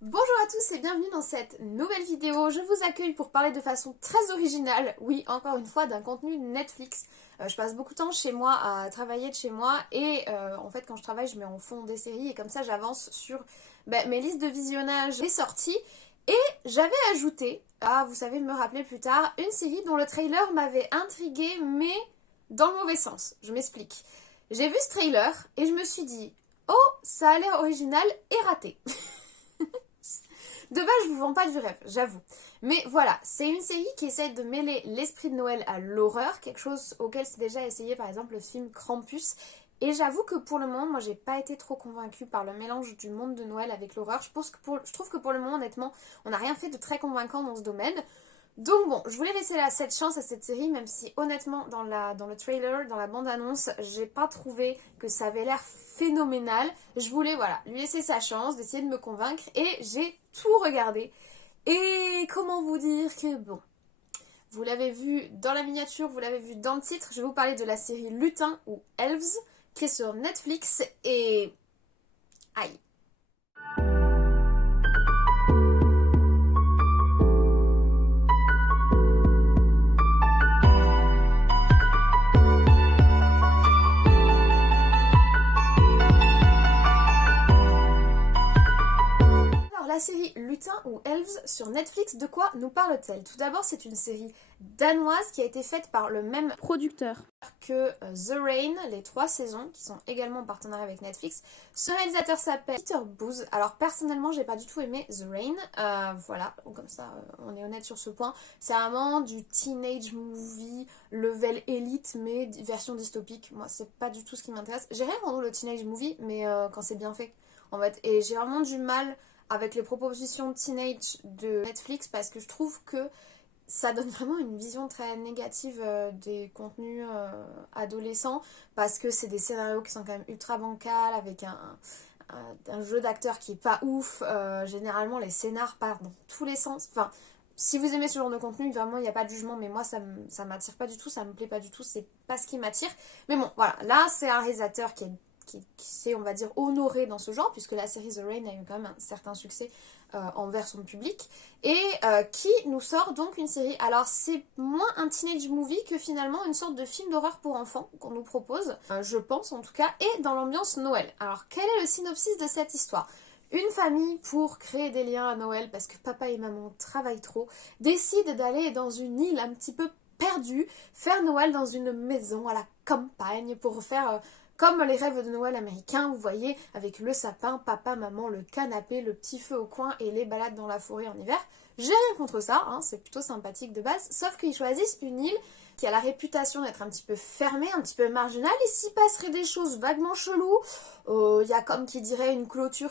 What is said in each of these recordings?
Bonjour à tous et bienvenue dans cette nouvelle vidéo. Je vous accueille pour parler de façon très originale, oui, encore une fois, d'un contenu Netflix. Je passe beaucoup de temps chez moi à travailler de chez moi et en fait quand je travaille je mets en fond des séries et comme ça j'avance sur mes listes de visionnage des sorties. Et j'avais ajouté, vous savez me rappeler plus tard, une série dont le trailer m'avait intriguée mais dans le mauvais sens. Je m'explique. J'ai vu ce trailer et je me suis dit, oh ça a l'air original et raté. De base, je vous vends pas du rêve, j'avoue. Mais voilà, c'est une série qui essaie de mêler l'esprit de Noël à l'horreur, quelque chose auquel c'est déjà essayé par exemple le film Krampus. Et j'avoue que pour le moment, moi j'ai pas été trop convaincue par le mélange du monde de Noël avec l'horreur. Je trouve que pour le moment, honnêtement, on n'a rien fait de très convaincant dans ce domaine. Donc bon, je voulais laisser cette chance à cette série, même si honnêtement dans le trailer, dans la bande-annonce, j'ai pas trouvé que ça avait l'air phénoménal. Je voulais voilà, lui laisser sa chance, d'essayer de me convaincre et j'ai tout regardé. Et comment vous dire que bon, vous l'avez vu dans la miniature, vous l'avez vu dans le titre, je vais vous parler de la série Lutin ou Elves qui est sur Netflix et aïe. La série Lutin ou Elves sur Netflix, de quoi nous parle-t-elle? Tout d'abord, c'est une série danoise qui a été faite par le même producteur que The Rain, les 3 saisons, qui sont également en partenariat avec Netflix. Ce réalisateur s'appelle Peter Booth. Alors personnellement, j'ai pas du tout aimé The Rain. Voilà, comme ça, on est honnête sur ce point. C'est vraiment du teenage movie, level élite, mais version dystopique. Moi, c'est pas du tout ce qui m'intéresse. J'ai rien contre le teenage movie, mais quand c'est bien fait, en fait. Et j'ai vraiment du mal avec les propositions de teenage de Netflix parce que je trouve que ça donne vraiment une vision très négative des contenus adolescents parce que c'est des scénarios qui sont quand même ultra bancals avec un jeu d'acteurs qui est pas ouf. Généralement les scénars partent dans tous les sens. Enfin, si vous aimez ce genre de contenu, vraiment il n'y a pas de jugement, mais moi ça m'attire pas du tout, ça me plaît pas du tout, c'est pas ce qui m'attire. Mais bon, voilà, là c'est un réalisateur qui s'est, on va dire, honoré dans ce genre, puisque la série The Rain a eu quand même un certain succès envers son public, et qui nous sort donc une série. Alors c'est moins un teenage movie que finalement une sorte de film d'horreur pour enfants qu'on nous propose, je pense en tout cas, et dans l'ambiance Noël. Alors quel est le synopsis de cette histoire ? Une famille, pour créer des liens à Noël, parce que papa et maman travaillent trop, décide d'aller dans une île un petit peu perdue, faire Noël dans une maison à la campagne pour faire comme les rêves de Noël américains, vous voyez, avec le sapin, papa, maman, le canapé, le petit feu au coin et les balades dans la forêt en hiver. J'ai rien contre ça, hein, c'est plutôt sympathique de base, sauf qu'ils choisissent une île qui a la réputation d'être un petit peu fermée, un petit peu marginale, et s'y passerait des choses vaguement cheloues. Il y a comme qui dirait une clôture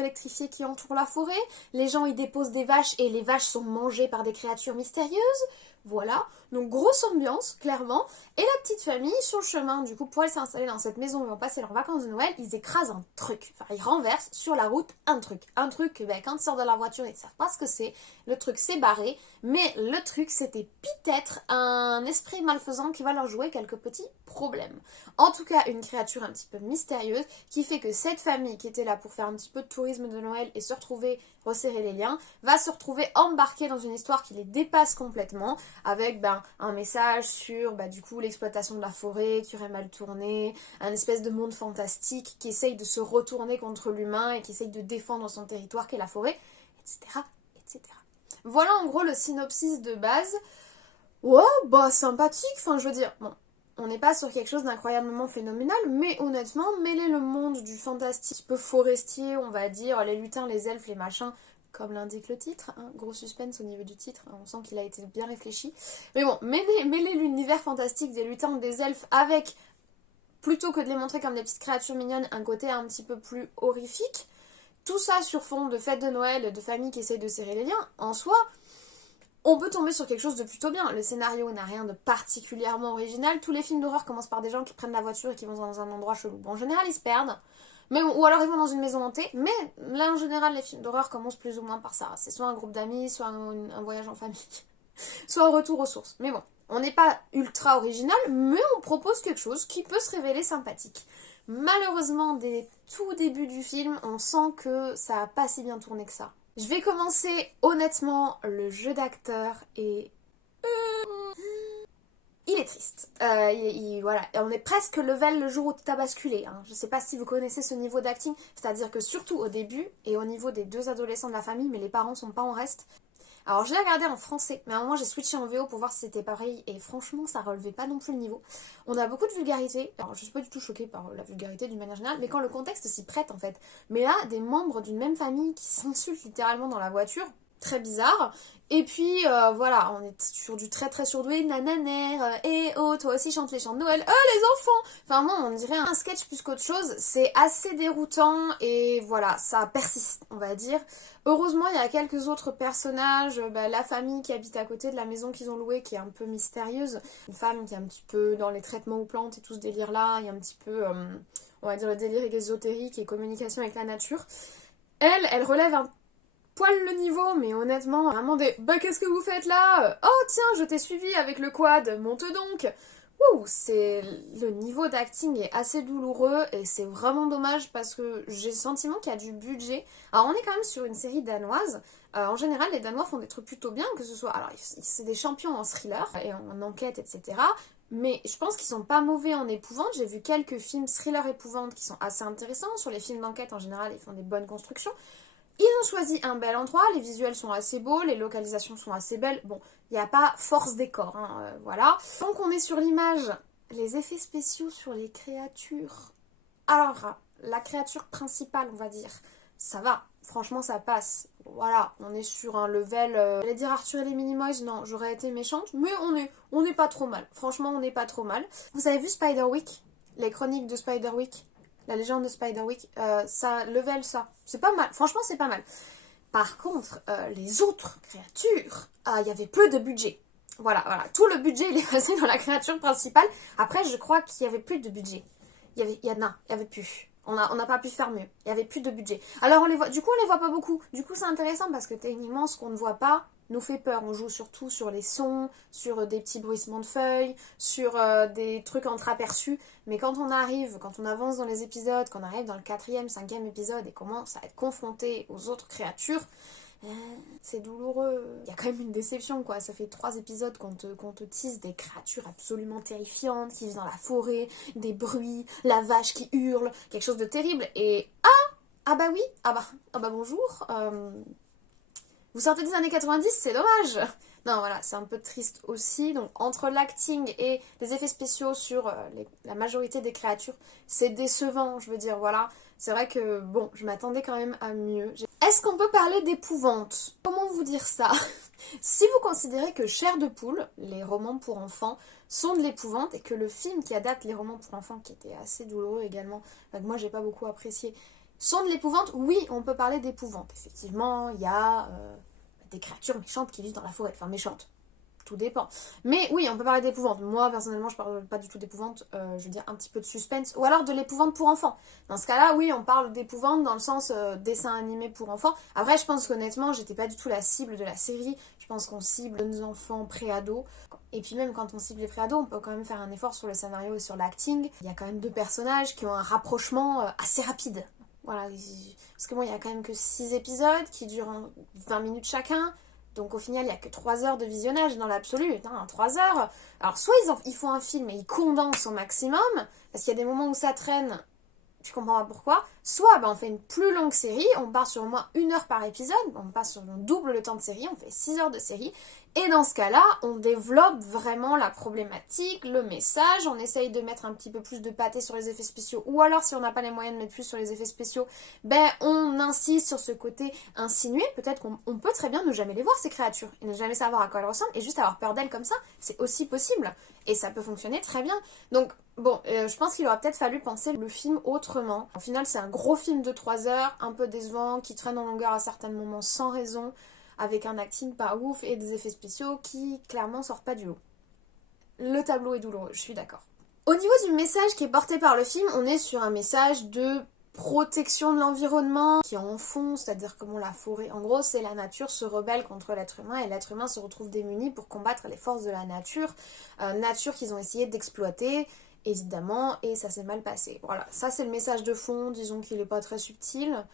électrifiée qui entoure la forêt, les gens y déposent des vaches et les vaches sont mangées par des créatures mystérieuses. Voilà, donc grosse ambiance, clairement. Et la petite famille, sur le chemin, du coup, pour aller s'installer dans cette maison où ils vont passer leurs vacances de Noël, ils écrasent un truc. Enfin, ils renversent sur la route un truc. Un truc, quand ils sortent de la voiture, ils ne savent pas ce que c'est. Le truc s'est barré. Mais le truc, c'était peut-être un esprit malfaisant qui va leur jouer quelques petits problèmes. En tout cas, une créature un petit peu mystérieuse qui fait que cette famille qui était là pour faire un petit peu de tourisme de Noël et se retrouver, resserrer les liens, va se retrouver embarquée dans une histoire qui les dépasse complètement, avec un message sur du coup l'exploitation de la forêt qui aurait mal tourné, un espèce de monde fantastique qui essaye de se retourner contre l'humain et qui essaye de défendre son territoire qu'est la forêt, etc. etc. Voilà en gros le synopsis de base. Ouais, sympathique, enfin je veux dire, bon, on n'est pas sur quelque chose d'incroyablement phénoménal, mais honnêtement, mêler le monde du fantastique peu forestier, on va dire, les lutins, les elfes, les machins, comme l'indique le titre, hein, gros suspense au niveau du titre, hein, on sent qu'il a été bien réfléchi. Mais bon, mêler l'univers fantastique des lutins, des elfes avec, plutôt que de les montrer comme des petites créatures mignonnes, un côté un petit peu plus horrifique, tout ça sur fond de fête de Noël, de famille qui essaye de serrer les liens, en soi, on peut tomber sur quelque chose de plutôt bien. Le scénario n'a rien de particulièrement original. Tous les films d'horreur commencent par des gens qui prennent la voiture et qui vont dans un endroit chelou. Bon, en général, ils se perdent. Mais bon, ou alors ils vont dans une maison hantée. Mais là, en général, les films d'horreur commencent plus ou moins par ça. C'est soit un groupe d'amis, soit un voyage en famille, soit un retour aux sources. Mais bon, on n'est pas ultra original, mais on propose quelque chose qui peut se révéler sympathique. Malheureusement, dès les tout débuts du film, on sent que ça a pas si bien tourné que ça. Je vais commencer honnêtement, le jeu d'acteur est... Il est triste. Voilà. Et on est presque level le jour où tout a basculé. Hein. Je sais pas si vous connaissez ce niveau d'acting, c'est-à-dire que surtout au début et au niveau des deux adolescents de la famille, mais les parents sont pas en reste. Alors je l'ai regardé en français, mais à un moment j'ai switché en VO pour voir si c'était pareil, et franchement ça relevait pas non plus le niveau. On a beaucoup de vulgarité, alors je suis pas du tout choquée par la vulgarité d'une manière générale, mais quand le contexte s'y prête en fait. Mais là, des membres d'une même famille qui s'insultent littéralement dans la voiture, très bizarre. Et puis voilà, on est sur du très très surdoué, nananaire, et oh toi aussi chante les chants de Noël, les enfants. Enfin bon, on dirait un sketch plus qu'autre chose, c'est assez déroutant et voilà, ça persiste on va dire. Heureusement il y a quelques autres personnages, la famille qui habite à côté de la maison qu'ils ont louée qui est un peu mystérieuse, une femme qui est un petit peu dans les traitements aux plantes et tout ce délire là, il y a un petit peu, on va dire le délire ésotérique et communication avec la nature. Elle relève un poil le niveau, mais honnêtement, vraiment des bah qu'est-ce que vous faites là? Oh tiens, je t'ai suivi avec le quad, monte donc! Ouh, c'est... Le niveau d'acting est assez douloureux et c'est vraiment dommage parce que j'ai le sentiment qu'il y a du budget. Alors on est quand même sur une série danoise. En général, les Danois font des trucs plutôt bien, que ce soit... Alors c'est des champions en thriller et en enquête, etc. Mais je pense qu'ils sont pas mauvais en épouvante. J'ai vu quelques films thriller épouvante qui sont assez intéressants. Sur les films d'enquête, en général, ils font des bonnes constructions. Ils ont choisi un bel endroit, les visuels sont assez beaux, les localisations sont assez belles. Bon, il n'y a pas force décor, hein, voilà. Donc on est sur l'image, les effets spéciaux sur les créatures. Alors, la créature principale, on va dire, ça va, franchement ça passe. Voilà, on est sur un level... J'allais dire Arthur et les Minimoys, non, j'aurais été méchante, mais on est pas trop mal. Franchement, on n'est pas trop mal. Vous avez vu Spiderwick? Les chroniques de Spiderwick? La légende de Spiderwick, ça level ça. C'est pas mal, franchement c'est pas mal. Par contre, les autres créatures, il y avait peu de budget. Voilà, tout le budget il est passé dans la créature principale. Après, je crois qu'il y avait plus de budget. Il y avait plus. On n'a pas pu faire mieux. Il y avait plus de budget. Alors on les voit, du coup on les voit pas beaucoup. Du coup c'est intéressant parce que techniquement ce qu'on ne voit pas nous fait peur. On joue surtout sur les sons, sur des petits bruissements de feuilles, sur des trucs entreaperçus. Mais quand on avance dans les épisodes, qu'on arrive dans le 4e, 5e épisode et commence à être confronté aux autres créatures, c'est douloureux. Il y a quand même une déception, quoi. Ça fait 3 épisodes qu'on te tease des créatures absolument terrifiantes qui vivent dans la forêt, des bruits, la vache qui hurle, quelque chose de terrible. Et ah bah oui, ah bah bonjour. Vous sortez des années 90, c'est dommage. Non, voilà, c'est un peu triste aussi. Donc, entre l'acting et les effets spéciaux sur la majorité des créatures, c'est décevant, je veux dire, voilà. C'est vrai que, bon, je m'attendais quand même à mieux. Est-ce qu'on peut parler d'épouvante? Comment vous dire ça? Si vous considérez que Chair de poule, les romans pour enfants, sont de l'épouvante, et que le film qui adapte les romans pour enfants, qui était assez douloureux également, que moi j'ai pas beaucoup apprécié, sont de l'épouvante, oui, on peut parler d'épouvante. Effectivement, il y a des créatures méchantes qui vivent dans la forêt. Enfin, méchantes. Tout dépend. Mais oui, on peut parler d'épouvante. Moi, personnellement, je parle pas du tout d'épouvante. Je veux dire un petit peu de suspense. Ou alors de l'épouvante pour enfants. Dans ce cas-là, oui, on parle d'épouvante dans le sens dessin animé pour enfants. Après, je pense qu'honnêtement, j'étais pas du tout la cible de la série. Je pense qu'on cible nos enfants pré-ados. Et puis même quand on cible les pré-ados, on peut quand même faire un effort sur le scénario et sur l'acting. Il y a quand même 2 personnages qui ont un rapprochement assez rapide. Voilà, parce que bon, il y a quand même que 6 épisodes qui durent 20 minutes chacun. Donc au final, il n'y a que 3 heures de visionnage dans l'absolu. 3 heures. Alors soit ils font un film et ils condensent au maximum, parce qu'il y a des moments où ça traîne, tu comprends pas pourquoi. Soit on fait une plus longue série, on part sur au moins 1 heure par épisode, on double le temps de série, on fait 6 heures de série. Et dans ce cas-là, on développe vraiment la problématique, le message, on essaye de mettre un petit peu plus de pâté sur les effets spéciaux, ou alors si on n'a pas les moyens de mettre plus sur les effets spéciaux, on insiste sur ce côté insinué. Peut-être qu'on peut très bien ne jamais les voir ces créatures, et ne jamais savoir à quoi elles ressemblent, et juste avoir peur d'elles comme ça, c'est aussi possible. Et ça peut fonctionner très bien. Donc bon, je pense qu'il aurait peut-être fallu penser le film autrement. Au final, c'est un gros film de 3 heures, un peu décevant, qui traîne en longueur à certains moments sans raison, avec un acting pas ouf et des effets spéciaux qui clairement sortent pas du lot. Le tableau est douloureux, je suis d'accord. Au niveau du message qui est porté par le film, on est sur un message de protection de l'environnement qui est en fond, c'est-à-dire comment la forêt, en gros c'est la nature se rebelle contre l'être humain et l'être humain se retrouve démuni pour combattre les forces de la nature, nature qu'ils ont essayé d'exploiter. évidemment, et ça s'est mal passé. Voilà, ça c'est le message de fond, disons qu'il n'est pas très subtil.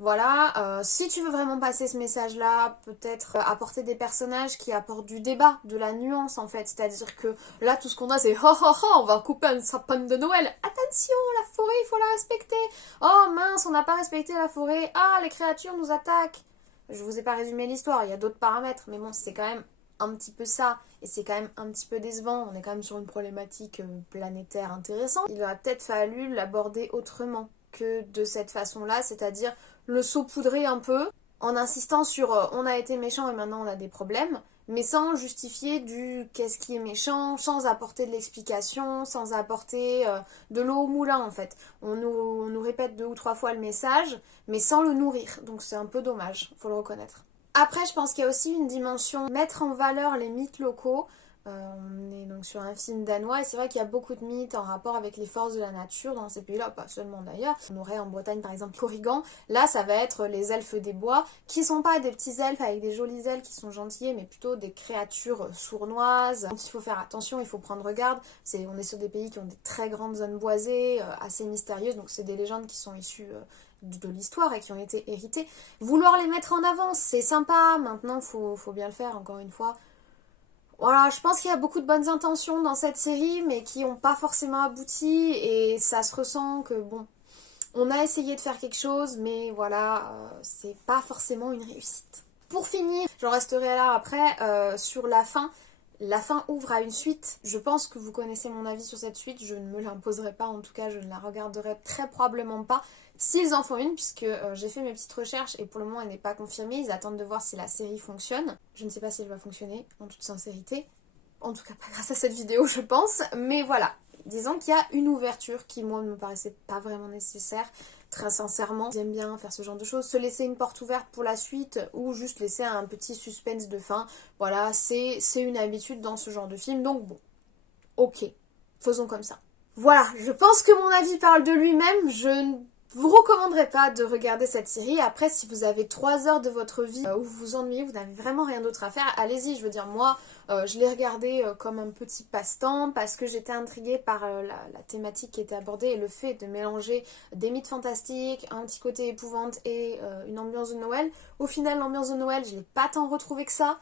Voilà, si tu veux vraiment passer ce message-là, peut-être apporter des personnages qui apportent du débat, de la nuance en fait. C'est-à-dire que là, tout ce qu'on a, c'est « Oh oh oh, on va couper un sapin de Noël. Attention, la forêt, il faut la respecter. Oh mince, on n'a pas respecté la forêt. Ah, les créatures nous attaquent. » Je vous ai pas résumé l'histoire, il y a d'autres paramètres, mais bon, c'est quand même un petit peu ça. Et c'est quand même un petit peu décevant. On est quand même sur une problématique planétaire intéressante. Il aurait peut-être fallu l'aborder autrement que de cette façon-là, c'est-à-dire le saupoudrer un peu en insistant sur on a été méchant et maintenant on a des problèmes, mais sans justifier du qu'est-ce qui est méchant, sans apporter de l'explication, sans apporter de l'eau au moulin en fait. On nous répète 2 ou 3 fois le message, mais sans le nourrir, donc c'est un peu dommage, faut le reconnaître. Après, je pense qu'il y a aussi une dimension mettre en valeur les mythes locaux. On est donc sur un film danois et c'est vrai qu'il y a beaucoup de mythes en rapport avec les forces de la nature dans ces pays-là, pas seulement d'ailleurs. On aurait en Bretagne par exemple Corrigan, là ça va être les elfes des bois, qui sont pas des petits elfes avec des jolies ailes qui sont gentillés, mais plutôt des créatures sournoises. Donc il faut faire attention, il faut prendre garde. On est sur des pays qui ont des très grandes zones boisées, assez mystérieuses, donc c'est des légendes qui sont issues de l'histoire et qui ont été héritées. Vouloir les mettre en avant, c'est sympa, maintenant faut bien le faire encore une fois. Voilà, je pense qu'il y a beaucoup de bonnes intentions dans cette série, mais qui n'ont pas forcément abouti, et ça se ressent que, bon, on a essayé de faire quelque chose, mais voilà, c'est pas forcément une réussite. Pour finir, j'en resterai là après, sur la fin. La fin ouvre à une suite. Je pense que vous connaissez mon avis sur cette suite, je ne me l'imposerai pas, en tout cas je ne la regarderai très probablement pas. S'ils en font une, puisque j'ai fait mes petites recherches et pour le moment elle n'est pas confirmée, ils attendent de voir si la série fonctionne. Je ne sais pas si elle va fonctionner, en toute sincérité. En tout cas pas grâce à cette vidéo je pense, mais voilà. Disons qu'il y a une ouverture qui moi ne me paraissait pas vraiment nécessaire, très sincèrement. J'aime bien faire ce genre de choses, se laisser une porte ouverte pour la suite ou juste laisser un petit suspense de fin. Voilà, c'est une habitude dans ce genre de film, donc bon, ok, faisons comme ça. Voilà, je pense que mon avis parle de lui-même, je ne vous recommanderais pas de regarder cette série. Après, si vous avez 3 heures de votre vie où vous vous ennuyez, vous n'avez vraiment rien d'autre à faire, allez-y. Je veux dire, moi, je l'ai regardé comme un petit passe-temps parce que j'étais intriguée par la thématique qui était abordée et le fait de mélanger des mythes fantastiques, un petit côté épouvante et une ambiance de Noël. Au final, l'ambiance de Noël, je l'ai pas tant retrouvée que ça.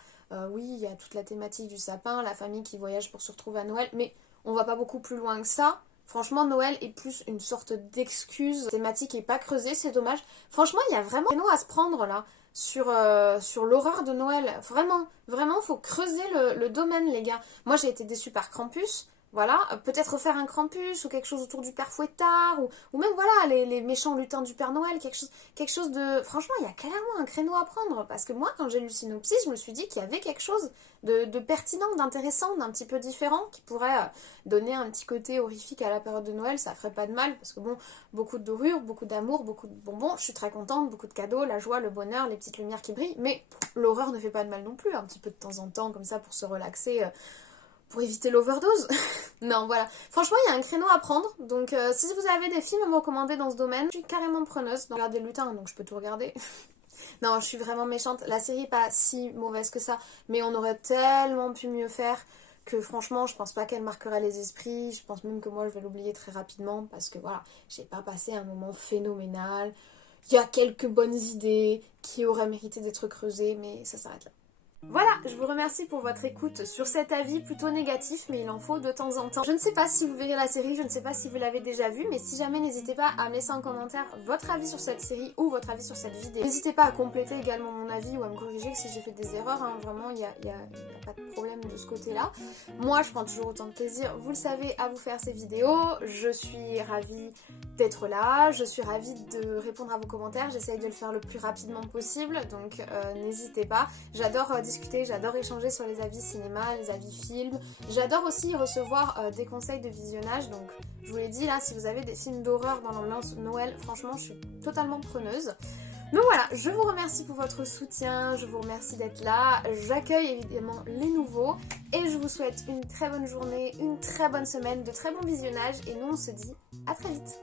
Oui, il y a toute la thématique du sapin, la famille qui voyage pour se retrouver à Noël, mais on va pas beaucoup plus loin que ça. Franchement, Noël est plus une sorte d'excuse. La thématique est pas creusée, c'est dommage. Franchement, il y a vraiment un à se prendre là sur l'horreur de Noël. Vraiment, vraiment, faut creuser le domaine, les gars. Moi, j'ai été déçue par Krampus. Voilà, peut-être refaire un Krampus ou quelque chose autour du Père Fouettard ou même voilà les méchants lutins du Père Noël, quelque chose de... Franchement, il y a clairement un créneau à prendre parce que moi, quand j'ai lu le synopsis, je me suis dit qu'il y avait quelque chose de pertinent, d'intéressant, d'un petit peu différent qui pourrait donner un petit côté horrifique à la période de Noël. Ça ferait pas de mal parce que bon, beaucoup de dorures, beaucoup d'amour, beaucoup de bonbons, je suis très contente, beaucoup de cadeaux, la joie, le bonheur, les petites lumières qui brillent, mais l'horreur ne fait pas de mal non plus, un petit peu de temps en temps comme ça pour se relaxer... pour éviter l'overdose. Non, voilà. Franchement, il y a un créneau à prendre. Donc, si vous avez des films à me recommander dans ce domaine, je suis carrément preneuse. Donc, regardez le lutin, donc je peux tout regarder. Non, je suis vraiment méchante. La série n'est pas si mauvaise que ça. Mais on aurait tellement pu mieux faire que franchement, je pense pas qu'elle marquerait les esprits. Je pense même que moi, je vais l'oublier très rapidement. Parce que voilà, j'ai pas passé un moment phénoménal. Il y a quelques bonnes idées qui auraient mérité d'être creusées, mais ça s'arrête là. Voilà, je vous remercie pour votre écoute sur cet avis plutôt négatif, mais il en faut de temps en temps. Je ne sais pas si vous verrez la série, je ne sais pas si vous l'avez déjà vue, mais si jamais, n'hésitez pas à me laisser en commentaire votre avis sur cette série ou votre avis sur cette vidéo. N'hésitez pas à compléter également mon avis ou à me corriger si j'ai fait des erreurs, hein. Vraiment, il n'y a pas de problème de ce côté-là. Moi, je prends toujours autant de plaisir, vous le savez, à vous faire ces vidéos. Je suis ravie d'être là, je suis ravie de répondre à vos commentaires, j'essaye de le faire le plus rapidement possible, donc n'hésitez pas. J'adore discuter, j'adore échanger sur les avis cinéma, les avis films, j'adore aussi recevoir des conseils de visionnage, donc je vous l'ai dit là, si vous avez des films d'horreur dans l'ambiance Noël, franchement je suis totalement preneuse. Donc voilà, je vous remercie pour votre soutien, je vous remercie d'être là, j'accueille évidemment les nouveaux et je vous souhaite une très bonne journée, une très bonne semaine, de très bons visionnages et nous on se dit à très vite.